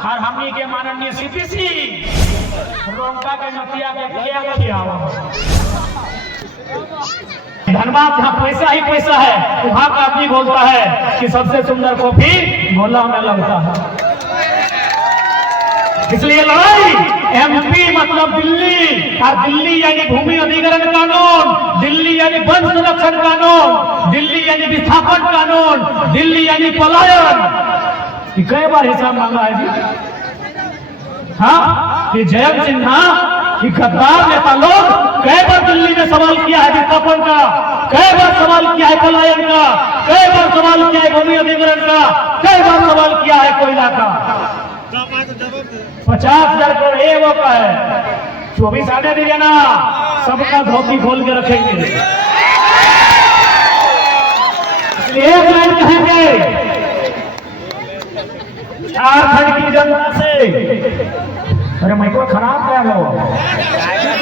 और हमनी के माननीय सीपीसी रोंका के नतिया के किया धनबाद जहाँ पैसा ही पैसा है वहाँ का आदमी बोलता है कि सबसे सुंदर कॉफी भोला में लगता है। इसलिए लड़ाई एमपी मतलब दिल्ली, और दिल्ली यानी भूमि अधिग्रहण कानून, दिल्ली यानी वन संरक्षण कानून, दिल्ली यानी विस्थापन कानून, दिल्ली यानी पलायन। कई बार हिसाब मांगा है जी। हाँ, ये जयंत सिन्हा ये गद्दार नेता लोग कई बार दिल्ली में सवाल किया है विस्थापन का, कई बार सवाल किया है पलायन का, कई बार सवाल किया है भूमि अधिग्रहण का, कई बार सवाल किया है कोयला का। 50,000 करोड़ ये वो का है, 24 आने दीजिए ना, सबका धोती खोल के रखेंगे। एक लाइन कहेंगे झारखंड की जनता से, अरे मैं को खराब कर लो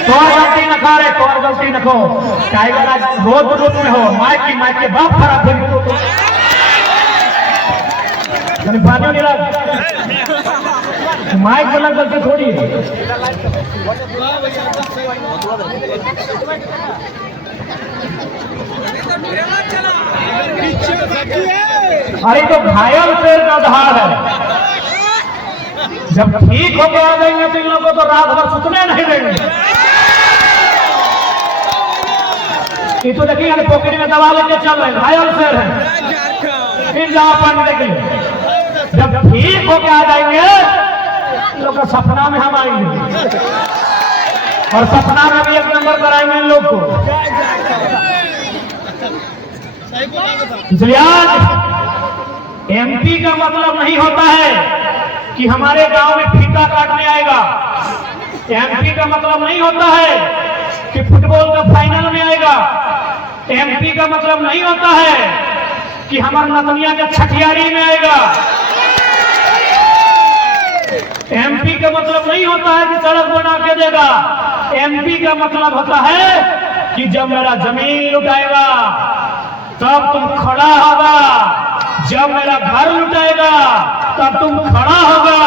तो गलती न करे, तो गलती न खो टाइगर आज रोज में हो माइक के बाप खराब हो पानी नहीं माइक गलत गलती थोड़ी है। अरे तो घायल शेर का धार है, जब ठीक होकर आ जाएंगे तो इन लोगों को रात भर सुतने नहीं देंगे। ये तो देखिए पॉकेट में दबा लेके चल रहे घायल शेर है, फिर जहां पानी देखेंगे जब ठीक होकर आ जाएंगे लोग का सपना में हम आएंगे और सपना में भी एक नंबर कराएंगे इन लोग को। इसलिए आज एमपी का मतलब नहीं होता है कि हमारे गांव में फीता काटने आएगा, एमपी का मतलब नहीं होता है कि फुटबॉल का फाइनल में आएगा, एमपी का मतलब नहीं होता है कि हमारे नतनिया के छठियारी में आएगा, एमपी का मतलब नहीं होता है कि सड़क बना के देगा, एमपी का मतलब होता है कि जब मेरा जमीन लुटाएगा तब तुम खड़ा होगा, जब मेरा घर लुटाएगा तब तुम खड़ा होगा।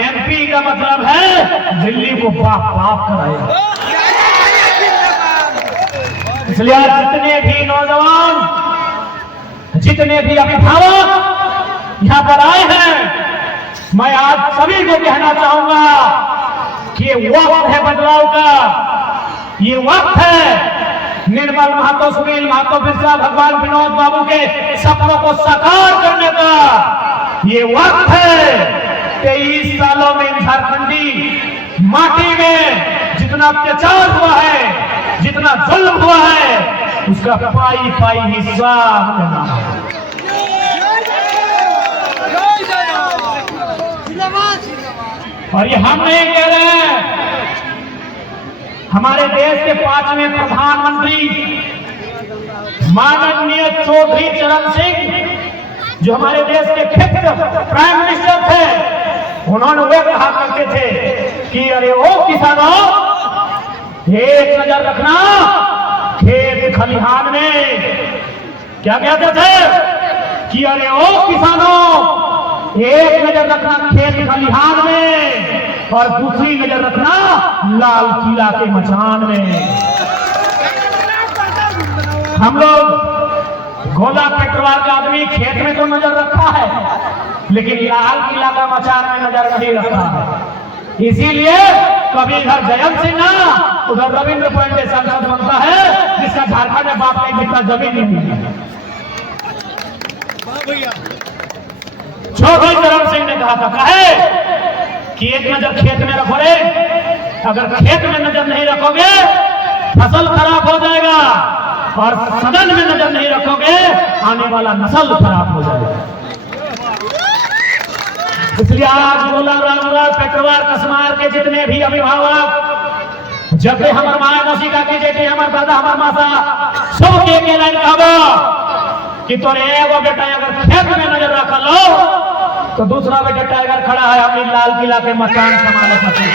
एमपी का मतलब है दिल्ली को बाप बाप कराएगा। इसलिए जितने भी नौजवान, जितने भी अभिभावक यहाँ पर आए हैं, मैं आज सभी को कहना चाहूंगा कि ये वक्त है बदलाव का, ये वक्त है निर्मल महतो, सुनील महतो, बिरसा, भगवान विनोद बाबू के सपनों को साकार करने का। ये वक्त है 23 सालों में झारखंडी माटी में जितना अत्याचार हुआ है, जितना जुल्म हुआ है, उसका पाई पाई हिस्सा देना है। और ये हम नहीं कह रहे हैं, हमारे देश के 5वें प्रधानमंत्री माननीय चौधरी चरण सिंह जो हमारे देश के 5th प्राइम मिनिस्टर थे, उन्होंने वे कहा करते थे कि अरे ओ किसानों, एक नजर रखना खेत खलिहान में। क्या कहते थे कि अरे ओ किसानों, एक नजर रखना खेत खलिहान में और दूसरी नजर रखना लाल किला के मचान में। हम लोग गोला पेटवार का आदमी खेत में तो नजर रखा है, लेकिन लाल किला का मचान में नजर नहीं रखा है। इसीलिए कभी इधर जयंत सिन्हा, उधर रविंद्र पांडे सांसद बनता है, जिसका झारखंड में बाप नहीं बिकता, जमीन नहीं मिली। चौधरी चरण सिंह ने कहा था, कहे कि एक नजर खेत में रखो रे, अगर खेत में नजर नहीं रखोगे फसल खराब हो जाएगा, और सदन में नजर नहीं रखोगे आने वाला नस्ल खराब हो जाएगा। इसलिए आज गोला रामगढ़, पेटवार, कसमार के जितने भी अभिभावक, जब भी हमारे माया मौसी का की जेठी, हमारे दादा, हमारे माता, सब के लाइन कहो कि तोरे एगो बेटा अगर खेत में नजर रख लो तो दूसरा बेटा टाइगर खड़ा है अपनी लाल किला के मकान संभाले खातिर,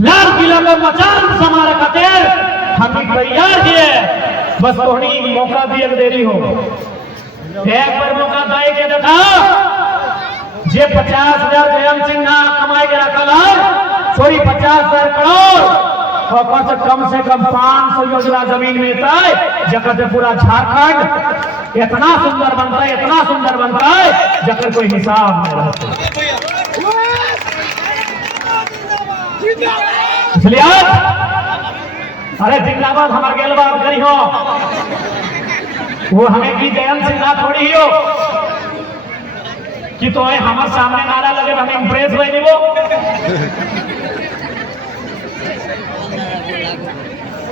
लाल किला के मकान संभाले खातिर हम तैयार है। बस थोड़ी मौका दिए देरी हो, एक बार मौका दे के देखा जे 50,000 जयंत सिंह ना कमाई के रखल है, सॉरी 50,000 करोड़ और कम से कम 500 योजना जमीन में तय जकर से पूरा झारखंड इतना सुंदर बनता है, इतना सुंदर बनता है जकर कोई हिसाब नहीं रहता। इसलिए अरे जिंदाबाद हमारे गेल बात करी हो, वो हमें की जयंत सिंह ना थोड़ी हो कि तो हमारे सामने नारा लगे हमें इम्प्रेस हुए वो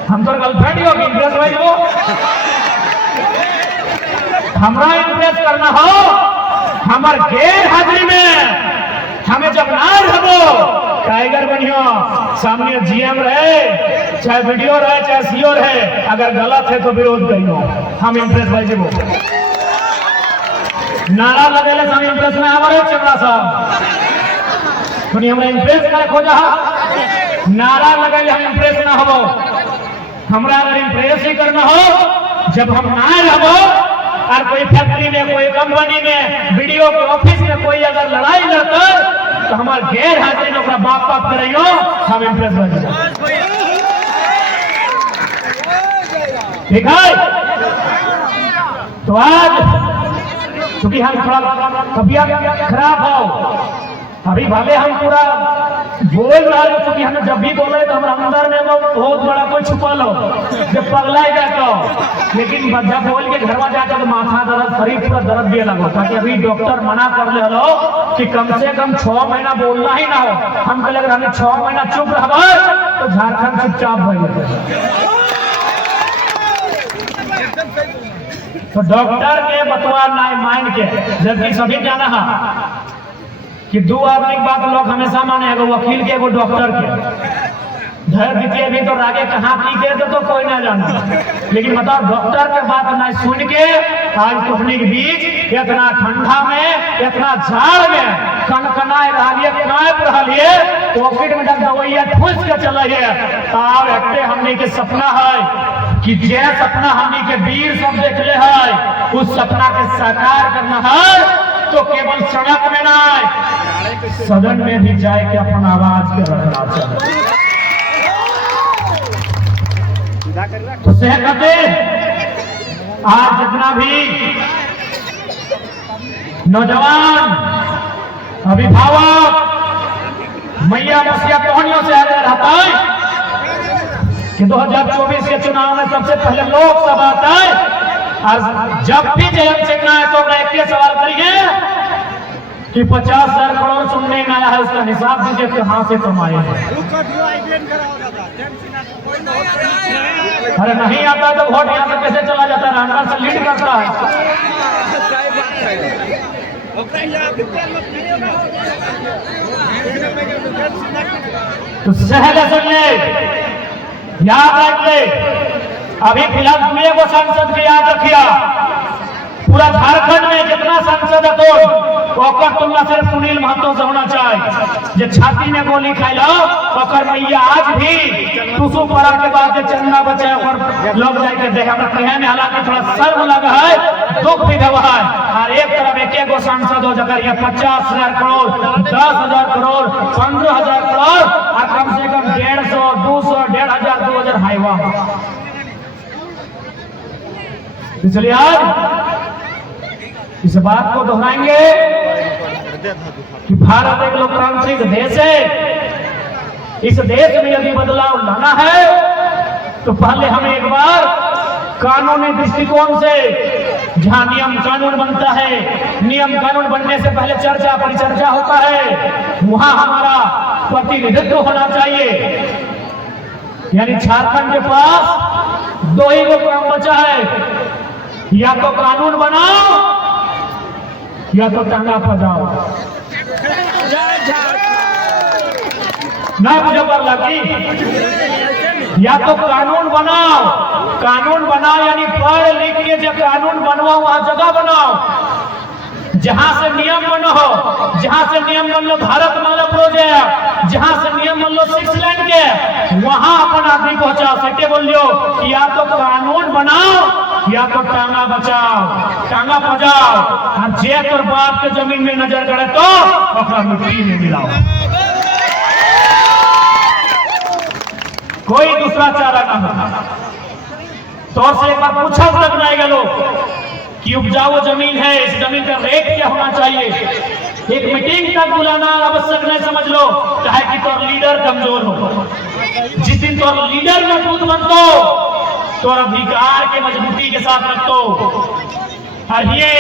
हम तो गर्लफ्रेंड ही होगी इम्प्रेस हुए वो हमारा इम्प्रेस करना हो हमार गैर हाजिरी में हमें जब ना रहो टाइगर बनियो सामने जीएम रहे चाहे वीडियो रहे चाहे सीओ रहे, अगर गलत है तो विरोध करियो, हम इम्प्रेस भाई जी वो नारा लगेले हम इम्प्रेस में हमारे चंद्रा साहब सुनिए हमरा इम्प्रेस करे खोजा नारा लगेले हम इम्प्रेस ना हो, हमरा अगर इम्प्रेस ही करना हो जब हम ना रहो और कोई फैक्ट्री में कोई कंपनी में वीडियो के ऑफिस में कोई अगर लड़ाई लड़ता तो हमारे गैर हाजिरी में अपना बाप बाप करियो, हम इम्प्रेस बन जाए। ठीक है, तो आज क्योंकि हम थोड़ा तबीयत खराब हो अभी भले हम पूरा बोल रहे हो क्योंकि हमें जब भी बोले तो हमारे अंदर में वो बहुत बड़ा कोई छुपल हो जब पगला जाता हो, लेकिन जब बोल के घर में जाकर तो माथा दर्द शरीर पूरा दर्द भी अलग होता कि अभी डॉक्टर मना कर ले लो कि कम से कम 6 महीना बोलना ही ना हो। हम कल अगर हमें 6 महीना चुप रहो तो झारखंड चुपचाप हो जाए। तो डॉक्टर के बतवा ना माइंड के जबकि सभी जाना है कि 2 आदमी की बात लोग हमेशा माने, एगो वकील के एगो डॉक्टर के धर दीजिए भी तो आगे कहाँ पी के तो कोई ना जाना, लेकिन बताओ डॉक्टर के बात ना सुन के आज टुकनी के बीच इतना ठंडा में इतना झाड़ में कनकनाए रहिए पॉकेट में दवाइया ठूस के चलिए। अब हटे हमने के सपना है कि जे सपना हमने के वीर सब देखले है उस सपना के साकार करना है तो केवल सड़क में ना सदन में भी जाए के अपन आवाज के रखना चाहिए। तो सहकते आज जितना भी नौजवान अभिभावक मैया मसीहा कहानियों से आगे रहता है कि 2024 के चुनाव में सबसे पहले लोकसभा आता है और जब भी जयंत सिंह आए तो एक सवाल करिए कि 50,000 करोड़ सुनने में आया है उसका हिसाब दीजिए कहां से कमाए हैं। अरे नहीं आता तो वोट यहाँ से कैसे चला जाता है, अंदर से लीड करता है। तो सहले सुन ले, याद रख ले, अभी फिलहाल पूरे को सांसद के याद रखिया पूरा झारखंड में जितना सांसद है तो तुलना सिर्फ सुनील महतो से होना चाहिए। जो छाती में गोली खाइलो ओकर मैया आज भी टुसु पड़ा के बाद जो चंदा बचे और लोग जाके देखे हमरा कहे में हालांकि थोड़ा शर्म लगा है, दुख भी हुआ है। और एक तरफ एक गो सांसद हो जकर ये 50,000 करोड़ 10,000 करोड़ 15,000 करोड़ और कम से कम 150 200 1,500 2,000 हाईवा। इसलिए आज इस बात को दोहराएंगे कि भारत एक लोकतांत्रिक देश है। इस देश में यदि बदलाव लाना है तो पहले हमें एक बार कानूनी दृष्टिकोण से जहां नियम कानून बनता है, नियम कानून बनने से पहले चर्चा परिचर्चा होता है, वहां हमारा प्रतिनिधित्व होना चाहिए। यानी झारखंड के पास 2 ही काम बचा है, या तो कानून बनाओ या तो टांगा बजाओ। ना मुझे पर लगी, या तो कानून बनाओ, कानून बनाओ यानी पढ़ लिख के जो कानून बनवाओ वहां जगह बनाओ जहां से नियम बनो हो, जहां से नियम बन लो भारत माला प्रोजेक्ट, जहां से नियम बन लो 6 लाइन के, वहां अपन आदमी पहुंचाओ। सटे बोलियो कि या तो कानून बनाओ या तो टांगा बचाओ, टांगा बजाओ, और जे तोर बाप के जमीन में नजर करे तो ओकरा मिट्टी में मिलाओ। कोई दूसरा चारा ना हो। तो से एक बार पूछा तक नहीं गलो कि उपजाऊ जमीन है, इस जमीन का रेट क्या होना चाहिए। एक मीटिंग तक बुलाना आवश्यक नहीं समझ लो, चाहे कि तोर लीडर कमजोर हो। जिस दिन तोर लीडर मजबूत बनतो, तोर अधिकार के मजबूती के साथ रखतो। और ये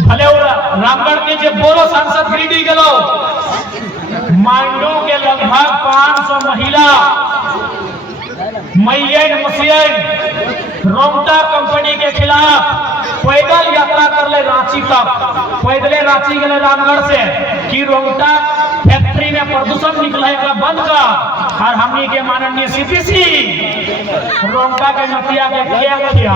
भले रामगढ़ के जो बोरो सांसद गिरिडीह गलो, मांडू के लगभग 500 महिला मैयन मसियन रोमटा कंपनी के खिलाफ पैदल यात्रा कर ले रांची तक। पैदले रांची गए रामगढ़ से कि रोमटा फैक्ट्री में प्रदूषण निकला है बंद का। और हमनी के माननीय सीपीसी रोमटा के नतिया के खिया